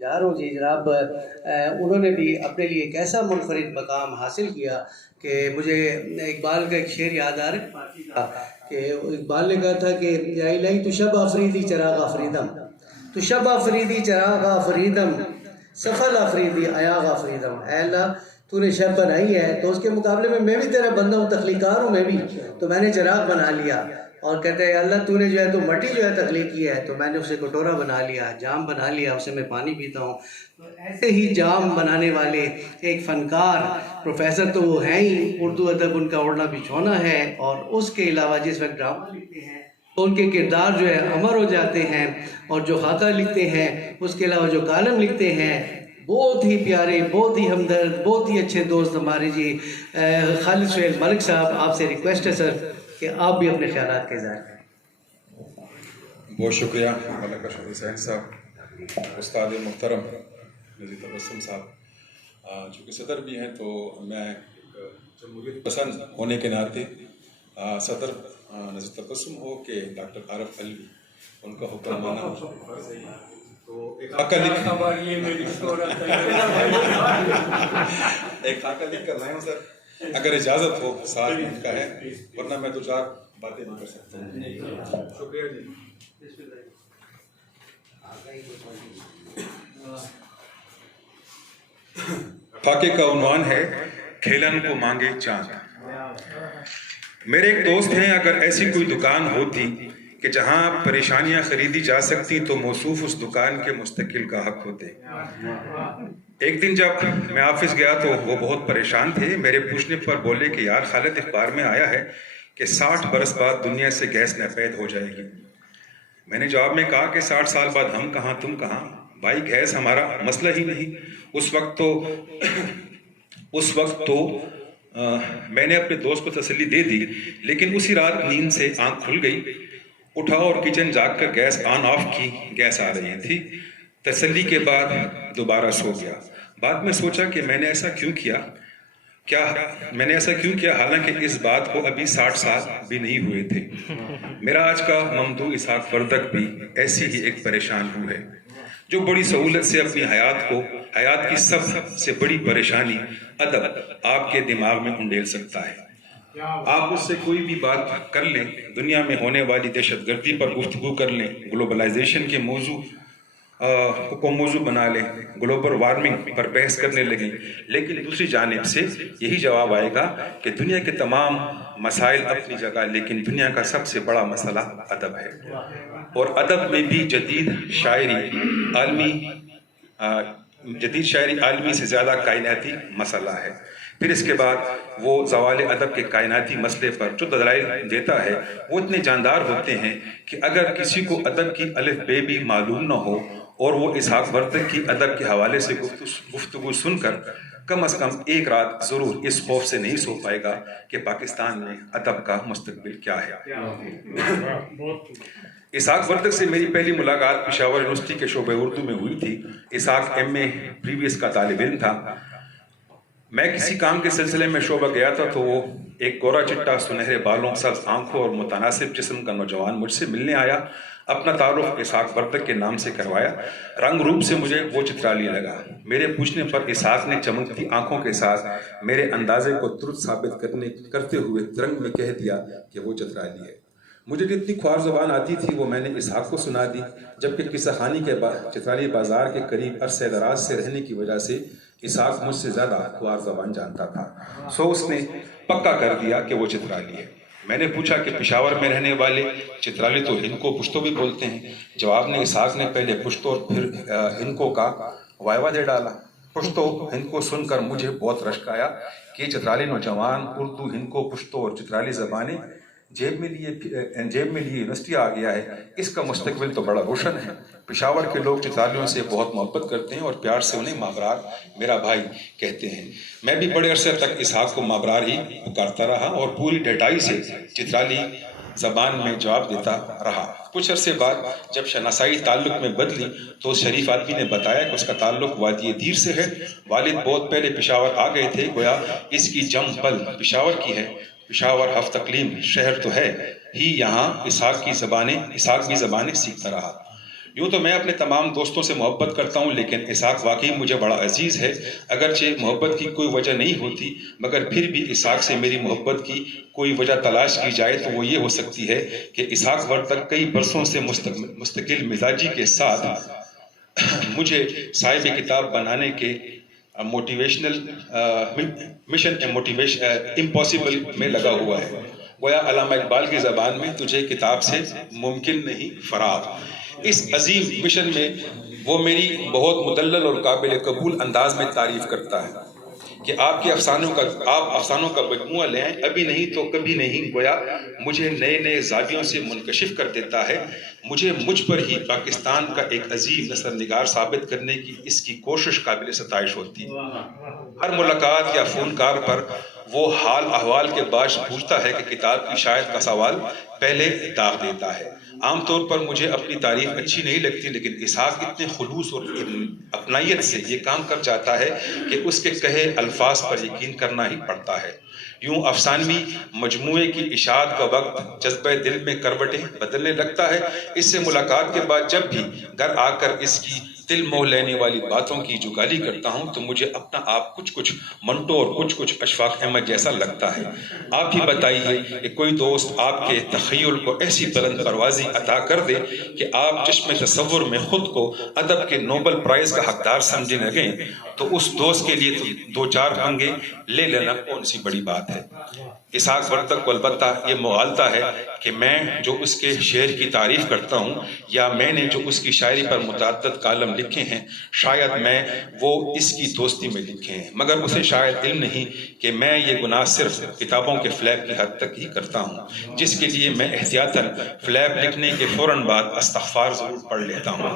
جا رہا ہوں جی جناب، انہوں نے بھی اپنے لیے ایک ایسا منفرد مقام حاصل کیا کہ مجھے اقبال کا ایک شعر یاد آ رہا ہے کہ اقبال نے کہا تھا کہ یا الہی تو شب آفریدی چراغ آفریدم، تو شب آفریدی چراغ آفریدم، سفل آفریدی ایاغ آفریدم، اے اللہ تو نے شب بنائی ہے تو اس کے مقابلے میں بھی تیرا بندہ ہوں، تخلیقار ہوں میں بھی، تو میں نے چراغ بنا لیا۔ اور کہتے ہیں اللہ تو نے جو ہے تو مٹی جو ہے تخلیق کی ہے تو میں نے اسے کٹورا بنا لیا، جام بنا لیا، اسے میں پانی پیتا ہوں۔ تو ایسے ہی جام بنانے والے ایک فنکار پروفیسر تو وہ ہیں ہی، اردو ادب ان کا اوڑھنا بچھونا ہے، اور اس کے علاوہ جس وقت ڈرامہ لکھتے ہیں تو ان کے کردار جو ہے امر ہو جاتے ہیں، اور جو خاکہ لکھتے ہیں اس کے علاوہ جو کالم لکھتے ہیں بہت ہی پیارے، بہت ہی ہمدرد، بہت ہی اچھے دوست ہمارے جی خالد سہیل ملک صاحب، آپ سے ریکویسٹ ہے سر کہ آپ بھی اپنے خیالات کا اظہار کریں۔ بہت شکریہ ملک اشرف حسین صاحب، استاد محترم نذیر تبسم صاحب، چونکہ صدر بھی ہیں تو میں جمہوریت پسند ہونے کے ناطے صدر نذیر تبسم ہو کہ ڈاکٹر عارف علوی ان کا حکم مانا تو ایک خاکہ لکھ کر رہے ہوں سر، اگر اجازت ہو 7 منٹ کا ہے، ورنہ میں 2-4 باتیں بھی کر سکتا ہوں۔ شکریہ جی۔ خاکے کا عنوان ہے کھیلن کو مانگے چاند۔ میرے ایک دوست ہیں، اگر ایسی کوئی دکان ہوتی کہ جہاں پریشانیاں خریدی جا سکتی تو موصوف اس دکان کے مستقل گاہک ہوتے۔ ایک دن جب میں آفس گیا تو وہ بہت پریشان تھے۔ میرے پوچھنے پر بولے کہ یار خالد، اخبار میں آیا ہے کہ 60 برس بعد دنیا سے گیس ناپید ہو جائے گی۔ میں نے جواب میں کہا کہ 60 سال بعد ہم کہاں تم کہاں، بھائی گیس ہمارا مسئلہ ہی نہیں۔ اس وقت تو میں نے اپنے دوست کو تسلی دے دی، لیکن اسی رات نیند سے آنکھ کھل گئی، اٹھا اور کچن جا کر گیس آن آف کی، گیس آ رہی تھی۔ تسلی کے بعد دوبارہ سو گیا۔ بعد میں سوچا کہ میں نے ایسا کیوں کیا حالانکہ اس بات کو ابھی 60 سال بھی نہیں ہوئے تھے۔ میرا آج کا ممدوح اسحاق وردک بھی ایسی ہی ایک پریشان روح ہے جو بڑی سہولت سے اپنی حیات کی سب سے بڑی پریشانی ادب آپ کے دماغ میں انڈیل سکتا ہے۔ آپ اس سے کوئی بھی بات کر لیں، دنیا میں ہونے والی دہشت گردی پر گفتگو کر لیں، گلوبلائزیشن کے موضوع کو موضوع بنا لیں، گلوبل وارمنگ پر بحث کرنے لگیں، لیکن دوسری جانب سے یہی جواب آئے گا کہ دنیا کے تمام مسائل اپنی جگہ، لیکن دنیا کا سب سے بڑا مسئلہ ادب ہے، اور ادب میں بھی جدید شاعری عالمی سے زیادہ کائناتی مسئلہ ہے۔ پھر اس کے بعد وہ زوال ادب کے کائناتی مسئلے پر جو دلائل دیتا ہے وہ اتنے جاندار ہوتے ہیں کہ اگر کسی کو ادب کی الف بے بھی معلوم نہ ہو اور وہ اسحاق وردک کی ادب کے حوالے سے گفتگو سن کر کم از کم ایک رات ضرور اس خوف سے نہیں سو پائے گا کہ پاکستان میں ادب کا مستقبل کیا ہے۔ اسحاق وردک سے میری پہلی ملاقات پشاور یونیورسٹی کے شعبہ اردو میں ہوئی تھی۔ اسحاق ایم اے پریویس کا طالب علم تھا۔ میں کسی کام کے سلسلے میں شعبہ گیا تھا تو وہ ایک گورا چٹا، سنہرے بالوں، سبز آنکھوں اور متناسب جسم کا نوجوان مجھ سے ملنے آیا۔ اپنا تعارف اسحاق وردک کے نام سے کروایا۔ رنگ روپ سے مجھے وہ چترالی لگا۔ میرے پوچھنے پر اسحاق نے چمکتی آنکھوں کے ساتھ میرے اندازے کو درست ثابت کرتے ہوئے ترنگ میں کہہ دیا کہ وہ چترالی ہے۔ مجھے جتنی خوار زبان آتی تھی وہ میں نے اسحاق کو سنا دی، جبکہ قصہ خانی کے چترالی بازار کے قریب عرصہ دراز سے رہنے کی وجہ سے اسحاق مجھ سے زیادہ خوار زبان جانتا تھا، سو اس نے پکا کر دیا کہ وہ چترالی ہے۔ میں نے پوچھا کہ پشاور میں رہنے والے چترالی تو ہندکو پشتو بھی بولتے ہیں۔ جواب نے اسحاق نے پہلے پشتو اور پھر ہندکو کا وائوا دے ڈالا۔ پشتو ہندکو سن کر مجھے بہت رشک آیا کہ چترالی نوجوان اردو، ہندکو، پشتو اور چترالی زبانیں جیب میں لیے یونیورسٹی آ گیا ہے، اس کا مستقبل تو بڑا روشن ہے۔ پشاور کے لوگ چترالیوں سے بہت محبت کرتے ہیں اور پیار سے انہیں مابرار میرا بھائی کہتے ہیں۔ میں بھی بڑے عرصے تک اسحاق کو مابرار ہی پکارتا رہا اور پوری ڈٹائی سے چترالی زبان میں جواب دیتا رہا۔ کچھ عرصے بعد جب شناسائی تعلق میں بدلی تو شریف آدمی نے بتایا کہ اس کا تعلق وادی دیر سے ہے۔ والد بہت پہلے پشاور آ گئے تھے، گویا اس کی جم پل پشاور کی ہے۔ پشاور ہفت اقلیم شہر تو ہے ہی، یہاں اسحاق بھی زبانیں سیکھتا رہا۔ یوں تو میں اپنے تمام دوستوں سے محبت کرتا ہوں، لیکن اسحاق واقعی مجھے بڑا عزیز ہے، اگرچہ محبت کی کوئی وجہ نہیں ہوتی، مگر پھر بھی اسحاق سے میری محبت کی کوئی وجہ تلاش کی جائے تو وہ یہ ہو سکتی ہے کہ اسحاق ورتک کئی برسوں سے مستقل مزاجی کے ساتھ مجھے صاحب کتاب بنانے کے موٹیویشنل مشن امپاسبل میں لگا ہوا ہے۔ گویا علامہ اقبال کی زبان میں تجھے کتاب سے ممکن نہیں فراغ۔ اس عظیم مشن میں وہ میری بہت مدلل اور قابل قبول انداز میں تعریف کرتا ہے کہ آپ افسانوں کا مجموعہ لیں، ابھی نہیں تو کبھی نہیں، گویا مجھے نئے نئے زاویوں سے منکشف کر دیتا ہے۔ مجھے مجھ پر ہی پاکستان کا ایک عظیم نثر نگار ثابت کرنے کی اس کی کوشش قابل ستائش ہوتی ہے۔ ہر ملاقات یا فون کال پر وہ حال احوال کے بعد پوچھتا ہے کہ کتاب کی شاید کا سوال پہلے داغ دیتا ہے۔ عام طور پر مجھے اپنی تعریف اچھی نہیں لگتی، لیکن اسحاق اتنے خلوص اور اپنائیت سے یہ کام کر جاتا ہے کہ اس کے کہے الفاظ پر یقین کرنا ہی پڑتا ہے۔ یوں افسانوی مجموعے کی اشاعت کا وقت جذبہ دل میں کروٹیں بدلنے لگتا ہے۔ اس سے ملاقات کے بعد جب بھی گھر آ کر اس کی دل موہ لینے والی باتوں کی جگالی کرتا ہوں تو مجھے اپنا آپ کچھ منٹو اور کچھ اشفاق احمد جیسا لگتا ہے۔ آپ ہی بتائیے کہ کوئی دوست آپ کے تخیل کو ایسی بلند پروازی عطا کر دے کہ آپ چشم تصور میں خود کو ادب کے نوبل پرائز کا حقدار سمجھنے لگیں تو اس دوست کے لیے تو 2-4 پنگے لے لینا کون سی بڑی بات ہے۔ اسحاق ورتک کو البتہ یہ مغالطہ ہے کہ میں جو اس کے شعر کی تعریف کرتا ہوں یا میں نے جو اس کی شاعری پر متعدد کالم لکھے ہیں، شاید میں وہ اس کی دوستی میں لکھے ہیں، مگر اسے شاید علم نہیں کہ میں یہ گناہ صرف کتابوں کے فلیپ کی حد تک ہی کرتا ہوں، جس کے لیے میں احتیاطاً فلیپ لکھنے کے فوراً بعد استغفار ضرور پڑھ لیتا ہوں۔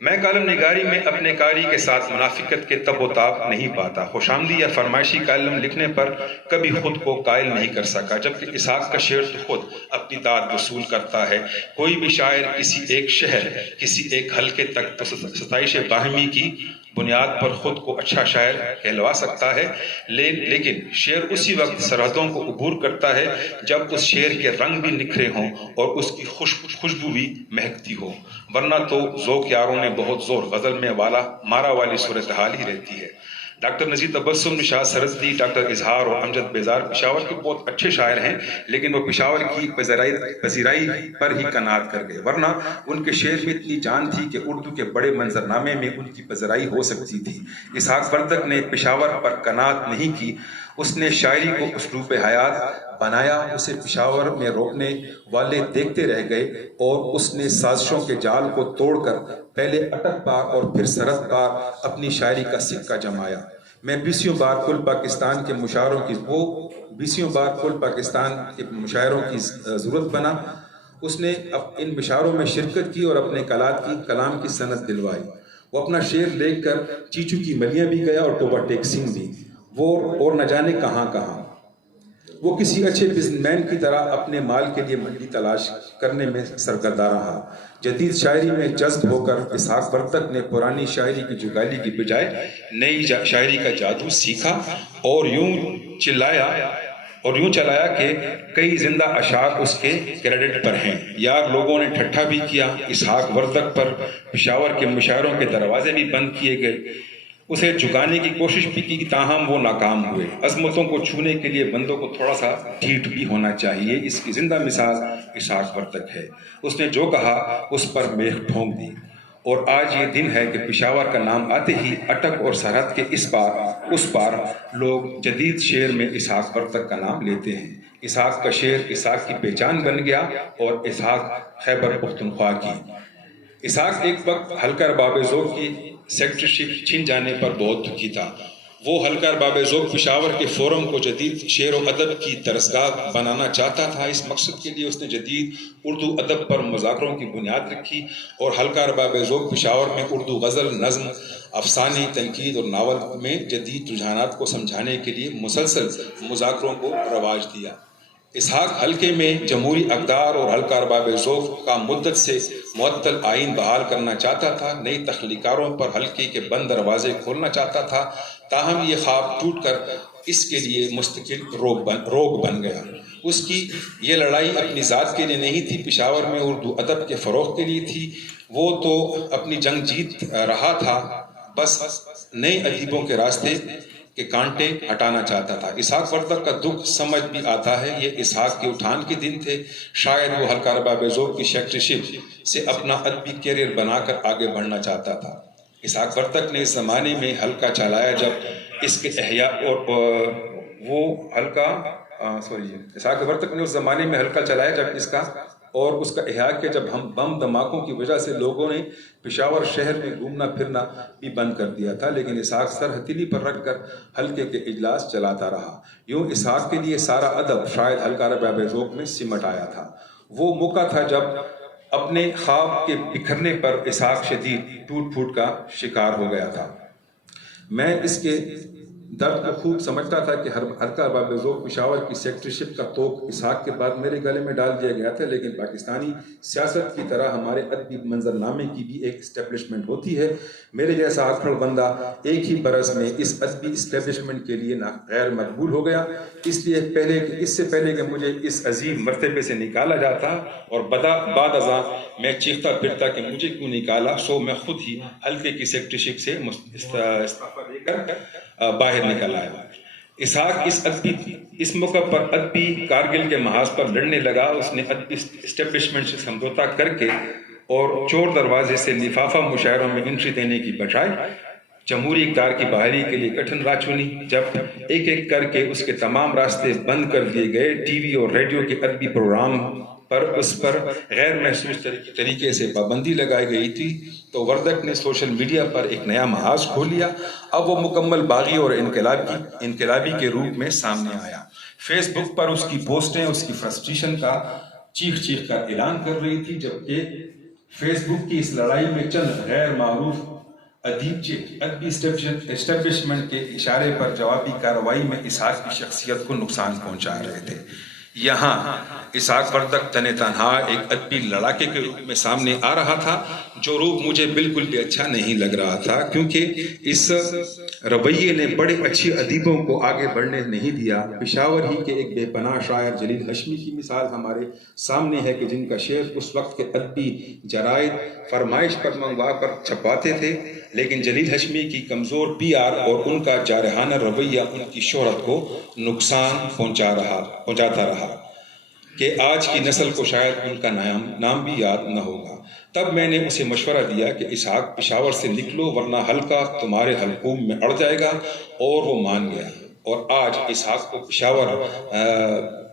میں کالم نگاری میں اپنے قاری کے ساتھ منافقت کے تب و تاب نہیں پاتا۔ خوشامدی یا فرمائشی کالم لکھنے پر کبھی خود کو قائل نہیں کر سکا، جبکہ اسحاق کا شعر تو خود اپنی داد وصول کرتا ہے۔ کوئی بھی شاعر کسی ایک شہر، کسی ایک حلقے تک تو ستائش باہمی کی بنیاد پر خود کو اچھا شاعر کہلوا سکتا ہے، لیکن شعر اسی وقت سرحدوں کو عبور کرتا ہے جب اس شعر کے رنگ بھی نکھرے ہوں اور اس کی خوشبو بھی مہکتی ہو، ورنہ تو ذوق یاروں نے بہت زور غزل میں مارا والی صورتحال ہی رہتی ہے۔ ڈاکٹر نذیر تبسم، نشاط سرسدی، ڈاکٹر اظہار اور امجد بیزار پشاور کے بہت اچھے شاعر ہیں، لیکن وہ پشاور کی پذیرائی پر ہی قناعت کر گئے، ورنہ ان کے شعر میں اتنی جان تھی کہ اردو کے بڑے منظرنامے میں ان کی پذیرائی ہو سکتی تھی۔ اسحاق ورتک نے پشاور پر قناعت نہیں کی، اس نے شاعری کو اسلوب حیات بنایا، اسے پشاور میں روکنے والے دیکھتے رہ گئے اور اس نے سازشوں کے جال کو توڑ کر پہلے اٹک پار اور پھر سرحد پار اپنی شاعری کا سکہ جمایا۔ میں 20 بار کل پاکستان کے مشاعروں کی ضرورت بنا۔ اس نے ان مشاعروں میں شرکت کی اور اپنے کلام کی سند دلوائی۔ وہ اپنا شعر لے کر چیچو کی ملیاں بھی گیا اور ٹوبا ٹیک سنگھ بھی، وہ اور نہ جانے کہاں کہاں۔ وہ کسی اچھے بزنس مین کی طرح اپنے مال کے لیے منڈی تلاش کرنے میں سرگرداں رہا۔ جدید شاعری میں جذب ہو کر اسحاق ورتک نے پرانی شاعری کی جگالی کی بجائے نئی شاعری کا جادو سیکھا اور یوں چلایا کہ کئی زندہ اشعار اس کے کریڈٹ پر ہیں۔ یار لوگوں نے ٹھٹھا بھی کیا، اسحاق ورتک پر پشاور کے مشاعروں کے دروازے بھی بند کیے گئے، اسے جھکانے کی کوشش بھی کی، تاہم وہ ناکام ہوئے۔ عظمتوں کو چھونے کے لیے بندوں کو تھوڑا سا ڈھیٹ بھی ہونا چاہیے۔ اس کی زندہ مثال اسحاق ورتک ہے۔ اس نے جو کہا اس پر میخ ٹھونک دی، اور آج یہ دن ہے کہ پشاور کا نام آتے ہی اٹک اور سرحد کے اس پار لوگ جدید شعر میں اسحاق ورتک کا نام لیتے ہیں۔ اسحاق کا شعر اسحاق کی پہچان بن گیا اور اسحاق خیبر پختونخوا کی۔ اسحاق ایک وقت حلقہ ارباب ذوق کی سیکرٹریشپ چھن جانے پر بہت دکھی تھا۔ وہ حلقہ ارباب ذوق پشاور کے فورم کو جدید شعر و ادب کی درسگاہ بنانا چاہتا تھا۔ اس مقصد کے لیے اس نے جدید اردو ادب پر مذاکروں کی بنیاد رکھی اور حلقہ ارباب ذوق پشاور میں اردو غزل، نظم، افسانے، تنقید اور ناول میں جدید رجحانات کو سمجھانے کے لیے مسلسل مذاکروں کو رواج دیا۔ اسحاق حلقے میں جمہوری اقدار اور حلقہ ارباب ذوق کا مدت سے معطل آئین بحال کرنا چاہتا تھا، نئی تخلیقاروں پر حلقے کے بند دروازے کھولنا چاہتا تھا، تاہم یہ خواب ٹوٹ کر اس کے لیے مستقل روگ بن گیا۔ اس کی یہ لڑائی اپنی ذات کے لیے نہیں تھی، پشاور میں اردو ادب کے فروغ کے لیے تھی۔ وہ تو اپنی جنگ جیت رہا تھا، بس نئے ادیبوں کے راستے کے کانٹے ہٹانا چاہتا تھا۔ اسحاق وردک کا دکھ سمجھ بھی آتا ہے، یہ اسحاق کے اٹھان کے دن تھے۔ شاید وہ حلقہ رباب ذوق کی سیکرٹریشپ سے اپنا ادبی کیریئر بنا کر آگے بڑھنا چاہتا تھا۔ اسحاق وردک نے اس زمانے میں حلقہ چلایا جب اس کے احیاء اور وہ حلقہ اسحاق وردک نے اس زمانے میں حلقہ چلایا جب اس کا اور اس کا احیاء کے جب ہم بم دھماکوں کی وجہ سے لوگوں نے پشاور شہر میں گھومنا پھرنا بھی بند کر دیا تھا، لیکن اسحاق سر ہتھیلی پر رکھ کر حلقے کے اجلاس چلاتا رہا۔ یوں اسحاق کے لیے سارا ادب شاید حلقہ رباب ذوق میں سمٹ آیا تھا۔ وہ موقع تھا جب اپنے خواب کے بکھرنے پر اسحاق شدید ٹوٹ پھوٹ کا شکار ہو گیا تھا۔ میں اس کے درد کو خوب سمجھتا تھا کہ حلقہ رباب ذوق پشاور کی سیکرٹریشپ کا توق اسحاق کے بعد میرے گلے میں ڈال دیا گیا تھا، لیکن پاکستانی سیاست کی طرح ہمارے ادبی منظر نامے کی بھی ایک اسٹیبلشمنٹ ہوتی ہے۔ میرے جیسا آکھڑ بندہ ایک ہی برس میں اس ادبی اسٹیبلشمنٹ کے لیے غیر مقبول ہو گیا۔ اس سے پہلے کہ مجھے اس عظیم مرتبے سے نکالا جاتا اور بعد ازاں میں چیختا پھرتا کہ مجھے کیوں نکالا، سو میں خود ہی حلقے کی سیکرٹریشپ سے استعفیٰ دے کر باہر نکل آیا۔ اسحاق اس موقع پر ادبی کارگل کے محاذ پر لڑنے لگا۔ اس نے ادبی اسٹیبلشمنٹ سے سمجھوتا کر کے اور چور دروازے سے لفافہ مشاعروں میں انٹری دینے کی بجائے جمہوری اقتدار کی بحالی کے لیے کٹھن راہ چنی۔ جب ایک ایک کر کے اس کے تمام راستے بند کر دیے گئے، ٹی وی اور ریڈیو کے ادبی پروگرام پر اس پر غیر محسوس طریقے سے پابندی لگائی گئی تھی، تو وردک نے سوشل میڈیا پر ایک نیا محاذ کھول لیا۔ اب وہ مکمل باغی اور انقلابی کے روپ میں سامنے آیا۔ فیس بک پر اس کی پوسٹیں اس کی فرسٹریشن کا چیخ کر اعلان کر رہی تھی، جبکہ فیس بک کی اس لڑائی میں چند غیر معروف ادبی اسٹیبلشمنٹ کے اشارے پر جوابی کارروائی میں اسحاق کی شخصیت کو نقصان پہنچا رہے تھے۔ یہاں اسحاق وردک تن تنہا ایک ادبی لڑاکے کے روپ میں سامنے آ رہا تھا، جو روپ مجھے بالکل بھی اچھا نہیں لگ رہا تھا، کیونکہ اس رویے نے بڑے اچھے ادیبوں کو آگے بڑھنے نہیں دیا۔ پشاور ہی کے ایک بے پناہ شاعر جلیل ہاشمی کی مثال ہمارے سامنے ہے کہ جن کا شعر اس وقت کے ادبی جرائد فرمائش پر منگوا کر چھپاتے تھے، لیکن جلیل ہاشمی کی کمزور پی آر اور ان کا جارحانہ رویہ ان کی شہرت کو نقصان پہنچاتا رہا کہ آج کی نسل کو شاید ان کا نام بھی یاد نہ ہوگا۔ تب میں نے اسے مشورہ دیا کہ اسحاق پشاور سے نکلو، ورنہ حلقہ تمہارے حلقوم میں اڑ جائے گا، اور وہ مان گیا۔ اور آج اسحاق کو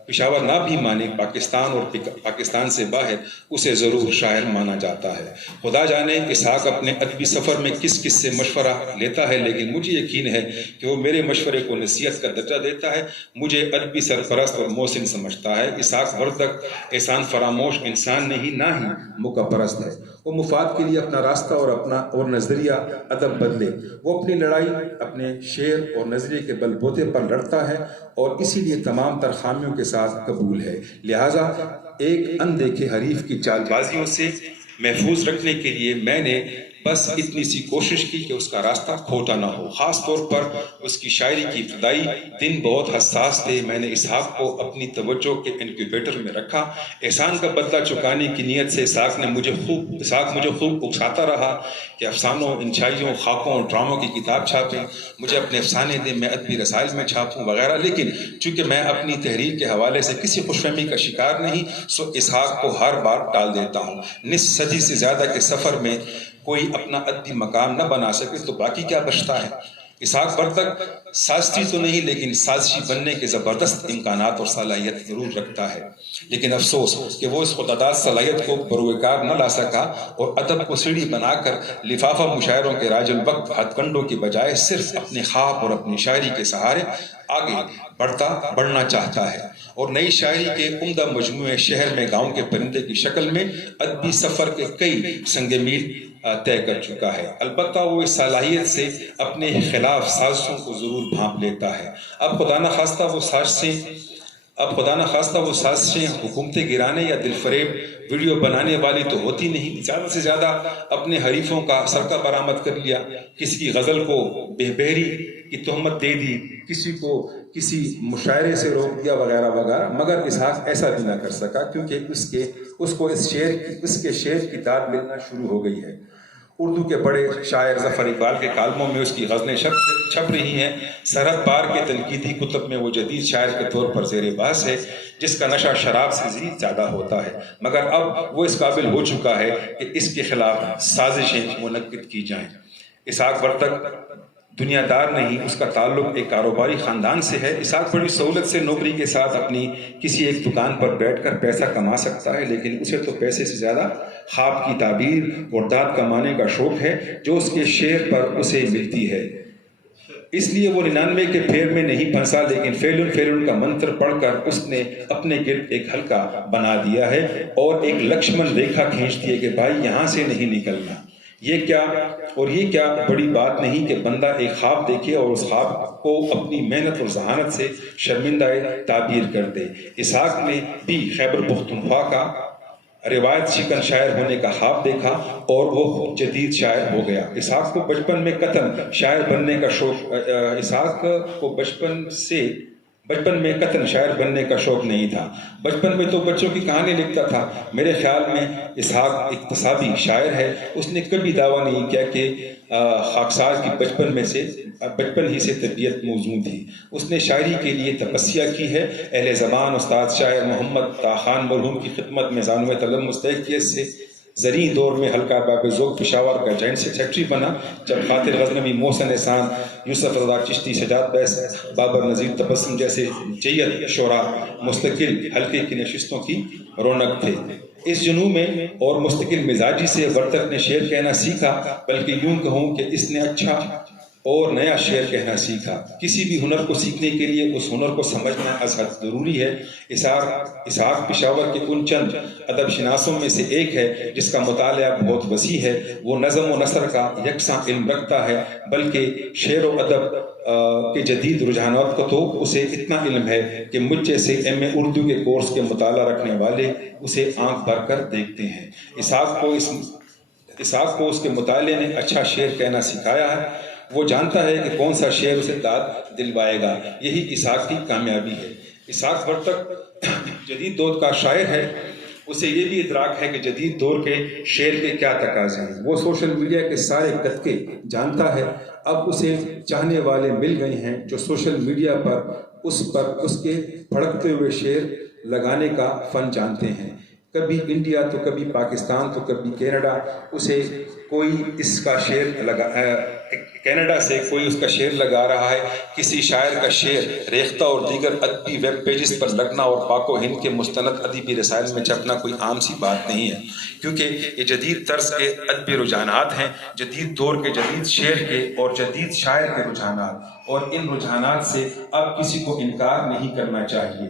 پشاور نہ بھی مانے، پاکستان اور پاکستان سے باہر اسے ضرور شاعر مانا جاتا ہے۔ خدا جانے اسحاق اپنے ادبی سفر میں کس سے مشورہ لیتا ہے، لیکن مجھے یقین ہے کہ وہ میرے مشورے کو نصیحت کا درجہ دیتا ہے، مجھے ادبی سرپرست اور محسن سمجھتا ہے۔ اسحاق وردک احسان فراموش انسان نہیں، نہ ہی موقع پرست ہے۔ وہ مفاد کے لیے اپنا راستہ اور نظریہ ادب بدلے۔ وہ اپنی لڑائی اپنے شعر اور نظریے کے بل بوتے پر لڑتا ہے، اور اسی لیے تمام تر خامیوں کے ساتھ قبول ہے۔ لہٰذا ایک اندیکھے حریف کی چال بازیوں سے محفوظ رکھنے کے لیے میں نے بس اتنی سی کوشش کی کہ اس کا راستہ کھوٹا نہ ہو۔ خاص طور پر اس کی شاعری کی ابتدائی دن بہت حساس تھے۔ میں نے اسحاق کو اپنی توجہ کے انکیوبیٹر میں رکھا۔ احسان کا بدلہ چکانے کی نیت سے اسحاق مجھے خوب اکساتا رہا کہ افسانوں، انشائیوں، خاکوں اور ڈراموں کی کتاب چھاپیں، مجھے اپنے افسانے دیں، میں ادبی رسائل میں چھاپوں وغیرہ۔ لیکن چونکہ میں اپنی تحریر کے حوالے سے کسی خوش فہمی کا شکار نہیں، سو اسحاق کو ہر بار ٹال دیتا ہوں۔ نصف صدی سے زیادہ کے سفر میں کوئی اپنا ادبی مقام نہ بنا سکے تو باقی کیا بچتا ہے؟ اسحاق وردک سازشی تو نہیں، لیکن سازشی بننے کے زبردست امکانات اور صلاحیت ضرور رکھتا ہے، لیکن افسوس کہ وہ اس خودداد صلاحیت کو بروئے کار نہ لا سکا، اور ادب کو سیڑھی بنا کر لفافہ مشاعروں کے راج الوقت ہتھ کنڈوں کی بجائے صرف اپنے خواب اور اپنی شاعری کے سہارے آگے بڑھنا چاہتا ہے، اور نئی شاعری کے عمدہ مجموعے شہر میں گاؤں کے پرندے کی شکل میں ادبی سفر کے کئی سنگ میل طے کر چکا ہے۔ البتہ وہ اس صلاحیت سے اپنے خلاف سازشوں کو ضرور بھانپ لیتا ہے۔ اب خدا نخواستہ وہ سازشیں اب خدا نخواستہ وہ سازشیں حکومتیں گرانے یا دل فریب ویڈیو بنانے والی تو ہوتی نہیں، زیادہ سے زیادہ اپنے حریفوں کا سرقہ برآمد کر لیا، کسی کی غزل کو بہری کی تہمت دے دی، کسی کو کسی مشاعرے سے روک دیا وغیرہ وغیرہ، مگر اسحاق ایسا بھی نہ کر سکا کیونکہ اس کو اس کے شعر کی داد ملنا شروع ہو گئی ہے۔ اردو کے بڑے شاعر ظفر اقبال کے کالموں میں اس کی غزلیں چھپ رہی ہیں۔ سرحد پار کے تنقیدی کتب میں وہ جدید شاعر کے طور پر زیر بحث ہے جس کا نشہ شراب سے زیادہ ہوتا ہے، مگر اب وہ اس قابل ہو چکا ہے کہ اس کے خلاف سازشیں منعقد کی جائیں۔ اسحاق ورتک دنیا دار نہیں، اس کا تعلق ایک کاروباری خاندان سے ہے۔ اسحاق بڑی سہولت سے نوکری کے ساتھ اپنی کسی ایک دکان پر بیٹھ کر پیسہ کما سکتا ہے، لیکن اسے تو پیسے سے زیادہ خواب کی تعبیر اور داد کمانے کا شوق ہے جو اس کے شعر پر اسے ملتی ہے۔ اس لیے وہ 99 کے پھیر میں نہیں پھنسا، لیکن فیلن کا منتر پڑھ کر اس نے اپنے گرد ایک حلقہ بنا دیا ہے اور ایک لکشمن ریکھا کھینچ دی ہے کہ بھائی یہاں سے نہیں نکلنا۔ یہ کیا بڑی بات نہیں کہ بندہ ایک خواب دیکھے اور اس خواب کو اپنی محنت اور ذہانت سے شرمندہ تعبیر کر دے۔ اسحاق نے بھی خیبر پختونخوا کا روایت شکن شاعر ہونے کا خواب دیکھا اور وہ جدید شاعر ہو گیا۔ اسحاق کو بچپن میں قطن شاعر بننے کا شوق نہیں تھا۔ بچپن میں تو بچوں کی کہانی لکھتا تھا۔ میرے خیال میں اسحاق اقتصادی شاعر ہے۔ اس نے کبھی دعویٰ نہیں کیا کہ خاکسار کی بچپن ہی سے طبیعت موزوں تھی۔ اس نے شاعری کے لیے تپسیا کی ہے۔ اہل زمان استاد شاعر محمد طاہر خان مرحوم کی خدمت میں زانو تلمس تحقیق سے زرعی دور میں حلقہ باب ذوق پشاور کا جوائنٹ سیکرٹری بنا۔ جب خاطر غزنوی، محسن احسان، یوسف رضا چشتی، سجاد بیس، بابر نذیر تبسم جیسے جید شعراء مستقل حلقے کی نشستوں کی رونق تھے۔ اس جنوں میں اور مستقل مزاجی سے ورتک نے شعر کہنا سیکھا، بلکہ یوں کہوں کہ اس نے اچھا اور نیا شعر کہنا سیکھا۔ کسی بھی ہنر کو سیکھنے کے لیے اس ہنر کو سمجھنا از حد ضروری ہے۔ اسحاق پشاور کے ان چند ادب شناسوں میں سے ایک ہے جس کا مطالعہ بہت وسیع ہے۔ وہ نظم و نثر کا یکساں علم رکھتا ہے، بلکہ شعر و ادب کے جدید رجحانات کا تو اسے اتنا علم ہے کہ مجھ جیسے ایم اے اردو کے کورس کے مطالعہ رکھنے والے اسے آنکھ بھر کر دیکھتے ہیں۔ اسحاق کو اس کے مطالعے نے اچھا شعر کہنا سکھایا ہے۔ وہ جانتا ہے کہ کون سا شعر اسے داد دلوائے گا، یہی اسحاق کی کامیابی ہے۔ اسحاق ورتک جدید دور کا شاعر ہے۔ اسے یہ بھی ادراک ہے کہ جدید دور کے شعر کے کیا تقاضے ہیں۔ وہ سوشل میڈیا کے سارے گتکے جانتا ہے۔ اب اسے چاہنے والے مل گئے ہیں جو سوشل میڈیا پر اس کے بھڑکتے ہوئے شعر لگانے کا فن جانتے ہیں۔ کبھی انڈیا تو کبھی پاکستان تو کبھی کینیڈا سے کوئی اس کا شعر لگا رہا ہے۔ کسی شاعر کا شعر ریختہ اور دیگر ادبی ویب پیجز پر لگنا اور پاک و ہند کے مستند ادبی رسائل میں چھپنا کوئی عام سی بات نہیں ہے، کیونکہ یہ جدید طرز کے ادبی رجحانات ہیں، جدید دور کے جدید شعر کے اور جدید شاعر کے رجحانات، اور ان رجحانات سے اب کسی کو انکار نہیں کرنا چاہیے۔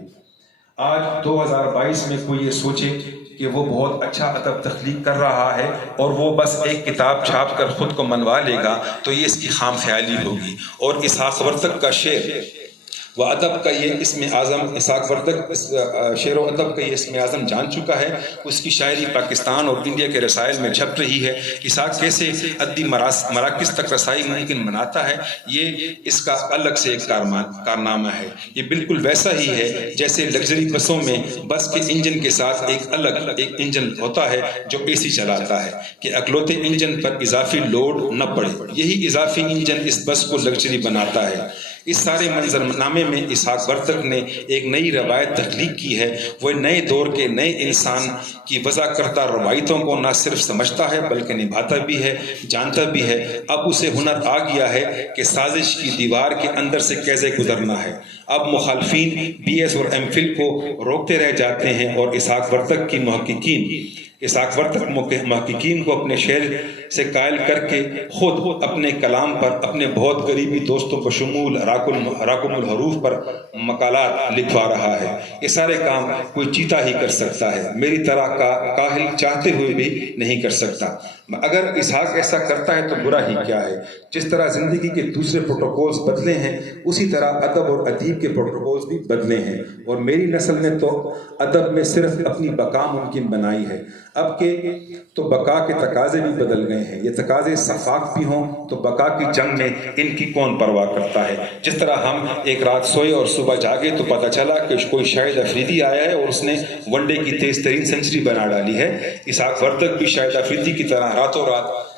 آج 2022 میں کوئی یہ سوچے کہ وہ بہت اچھا ادب تخلیق کر رہا ہے اور وہ بس ایک کتاب چھاپ کر خود کو منوا لے گا تو یہ اس کی خام خیالی ہوگی۔ اور اسحاق ورتک کا شعر و ادب کا یہ اسم اعظم شعر و ادب کا یہ اسم اعظم جان چکا ہے۔ اس کی شاعری پاکستان اور انڈیا کے رسائل میں چھپ رہی ہے۔ اسحاق کیسے ادبی مراکز تک رسائی ممکن بناتا ہے، یہ اس کا الگ سے ایک کارنامہ ہے۔ یہ بالکل ویسا ہی ہے جیسے لگژری بسوں میں بس کے انجن کے ساتھ ایک انجن ہوتا ہے جو اے سی چلاتا ہے کہ اکلوتے انجن پر اضافی لوڈ نہ پڑے۔ یہی اضافی انجن اس بس کو لگژری بناتا ہے۔ اس سارے منظرنامے میں اسحاق ورتک نے ایک نئی روایت تخلیق کی ہے۔ وہ نئے دور کے نئے انسان کی وضع کردہ روایتوں کو نہ صرف سمجھتا ہے بلکہ نبھاتا بھی ہے، جانتا بھی ہے۔ اب اسے ہنر آ گیا ہے کہ سازش کی دیوار کے اندر سے کیسے گزرنا ہے۔ اب مخالفین BS اور MPhil کو روکتے رہ جاتے ہیں اور اسحاق ورتک محققین کو اپنے شعر سے قائل کر کے خود اپنے کلام پر اپنے بہت قریبی دوستوں بشمول راکم الحروف پر مقالات لکھوا رہا ہے۔ یہ سارے کام کوئی چیتا ہی کر سکتا ہے، میری طرح کا کاہل چاہتے ہوئے بھی نہیں کر سکتا۔ اگر اسحاق ایسا کرتا ہے تو برا ہی کیا ہے. جس طرح زندگی کے دوسرے پروٹوکولز بدلے ہیں اسی طرح ادب اور ادیب کے پروٹوکولز بھی بدلے ہیں، اور میری نسل نے تو ادب میں صرف اپنی بقا ممکن بنائی ہے. اب کے تو بقا کے تقاضے بھی بدل گئے ہیں. یہ تقاضے صفاق بھی ہوں تو بقا کی جنگ میں ان کی کون پرواہ کرتا ہے. جس طرح ہم ایک رات سوئے اور صبح جاگے تو پتہ چلا کہ کوئی شاہد افریدی آیا ہے اور اس نے ون ڈے کی تیز ترین سنچری بنا ڈالی ہے. اسحاق وردک بھی شاہد افریدی کی طرح راتوں رات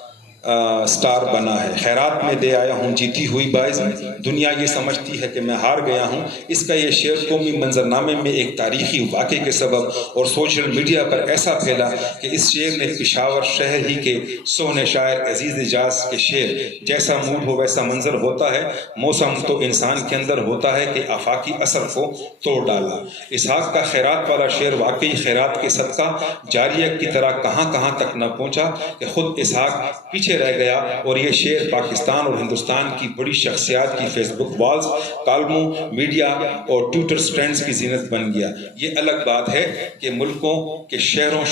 سٹار بنا ہے. خیرات میں دے آیا ہوں جیتی ہوئی باعث، دنیا یہ سمجھتی ہے کہ میں ہار گیا ہوں. اس کا یہ شعر قومی منظرنامے میں ایک تاریخی واقعے کے سبب اور سوشل میڈیا پر ایسا پھیلا کہ اس شعر نے پشاور شہر ہی کے سونے شاعر عزیز اجاز کے شعر جیسا موڈ ہو ویسا منظر ہوتا ہے، موسم تو انسان کے اندر ہوتا ہے کہ آفاقی اثر کو توڑ ڈالا. اسحاق کا خیرات والا شعر واقعی خیرات کے صدقہ جاریہ کی طرح کہاں کہاں تک نہ پہنچا کہ خود اسحاق پیچھے رہ گیا، اور یہ شعر پاکستان اور ہندوستان کی بڑی شخصیات کی فیس بک والز، کالموں، میڈیا اور ٹویٹر سٹرینڈز کی زینت بن گیا. یہ الگ بات ہے کہ ملکوں کے شہروں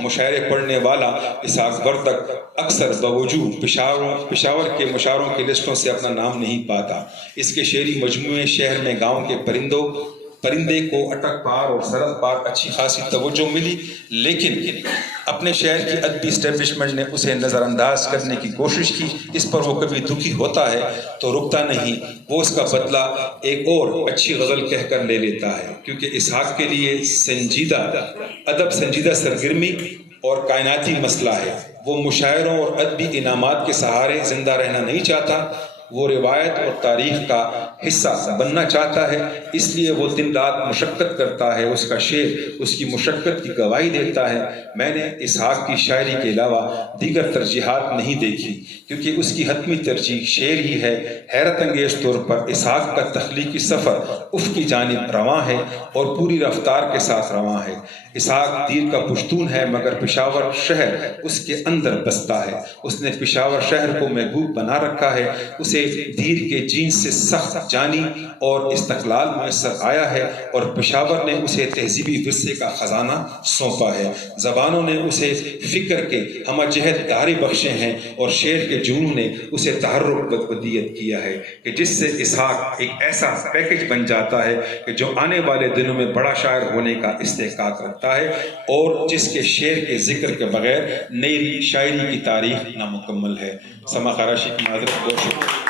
مشاعرے پڑھنے والا اسحاق وردک اکثر باوجود پشاور کے مشاعروں کی لسٹوں سے اپنا نام نہیں پاتا. اس کے شعری مجموعے شہر میں گاؤں کے پرندے کو اٹک پار اور سرحد پار اچھی خاصی توجہ ملی، لیکن اپنے شہر کی ادبی اسٹیبلشمنٹ نے اسے نظر انداز کرنے کی کوشش کی. اس پر وہ کبھی دکھی ہوتا ہے تو رکتا نہیں، وہ اس کا بدلہ ایک اور اچھی غزل کہہ کر لے لیتا ہے. کیونکہ اسحاق کے لیے ادب سنجیدہ سرگرمی اور کائناتی مسئلہ ہے. وہ مشاعروں اور ادبی انعامات کے سہارے زندہ رہنا نہیں چاہتا، وہ روایت اور تاریخ کا حصہ بننا چاہتا ہے. اس لیے وہ دن رات مشقت کرتا ہے. اس کا شعر اس کی مشقت کی گواہی دیتا ہے. میں نے اسحاق کی شاعری کے علاوہ دیگر ترجیحات نہیں دیکھی کیونکہ اس کی حتمی ترجیح شعر ہی ہے. حیرت انگیز طور پر اسحاق کا تخلیقی سفر افق کی جانب رواں ہے اور پوری رفتار کے ساتھ رواں ہے. اسحاق دیر کا پشتون ہے مگر پشاور شہر اس کے اندر بستا ہے. اس نے پشاور شہر کو محبوب بنا رکھا ہے. اسے دیر کے جینس سے سخت جانی اور استقلال میسر آیا ہے، اور پشاور نے اسے تہذیبی ورثے کا خزانہ سونپا ہے. زبانوں نے اسے فکر کے ہمہ جہت دارے بخشے ہیں، اور شعر کے جنون نے اسے تحرک ودیت کیا ہے کہ جس سے اسحاق ایک ایسا پیکج بن جاتا ہے کہ جو آنے والے دنوں میں بڑا شاعر ہونے کا استحقاق رکھتا ہے، اور جس کے شعر کے ذکر کے بغیر نئی شاعری کی تاریخ نامکمل ہے. سما خراشی کی معذرت.